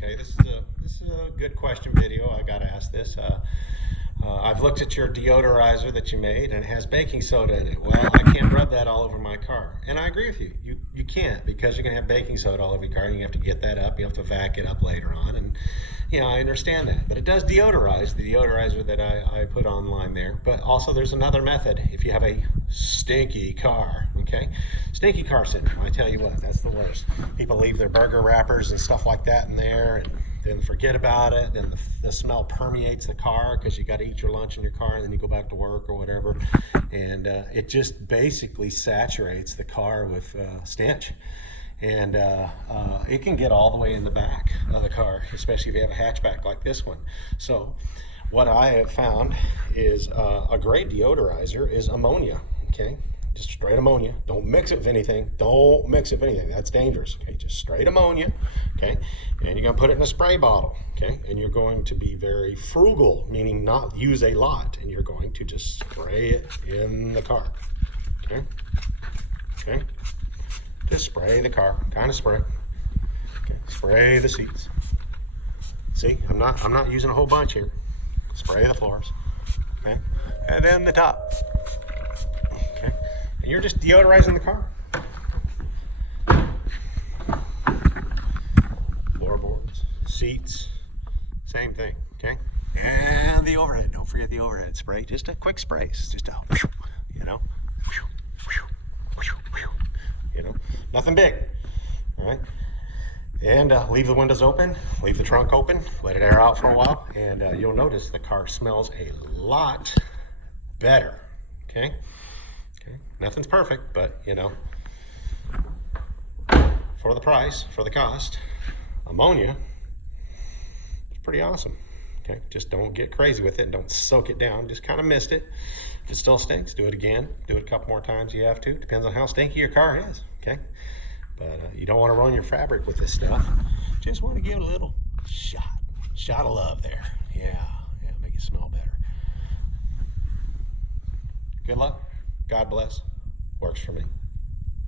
Okay, this is a good question video. I got asked this. I've looked at your deodorizer that you made and it has baking soda in it. Well, I can't rub that all over my car. And I agree with you. You can't, because you're going to have baking soda all over your car and you have to get that up. You have to vac it up later on. And, you know, I understand that. But it does deodorize, the deodorizer that I put online there. But also there's another method if you have a stinky car, okay? Stinky car syndrome, I tell you what, that's the worst. People leave their burger wrappers and stuff like that in there and then forget about it. Then the smell permeates the car because you got to eat your lunch in your car and then you go back to work or whatever. And it just basically saturates the car with stench. And it can get all the way in the back of the car, especially if you have a hatchback like this one. So what I have found is a great deodorizer is ammonia, okay? Just straight ammonia. Don't mix it with anything. Don't mix it with anything. That's dangerous, okay? Just straight ammonia, okay? And you're gonna put it in a spray bottle, okay? And you're going to be very frugal, meaning not use a lot. And you're going to just spray it in the car, okay? Okay? Just spray the car, kind of spray. Okay, spray the seats. See, I'm not using a whole bunch here. Spray the floors, okay? And then the top, okay? And you're just deodorizing the car. Floorboards, seats, same thing, okay? And the overhead, don't forget the overhead spray. Just a quick spray, just a, you know, nothing big, all right? And leave the windows open, leave the trunk open, let it air out for a while, and you'll notice the car smells a lot better, okay? Okay, nothing's perfect, but you know, for the price, for the cost, ammonia is pretty awesome, okay? Just don't get crazy with it and don't soak it down, just kind of mist it. If it still stinks, do it again, do it a couple more times you have to, depends on how stinky your car is, okay? But you don't want to ruin your fabric with this stuff. Just want to give it a little shot of love there. Yeah, make it smell better. Good luck. God bless. Works for me.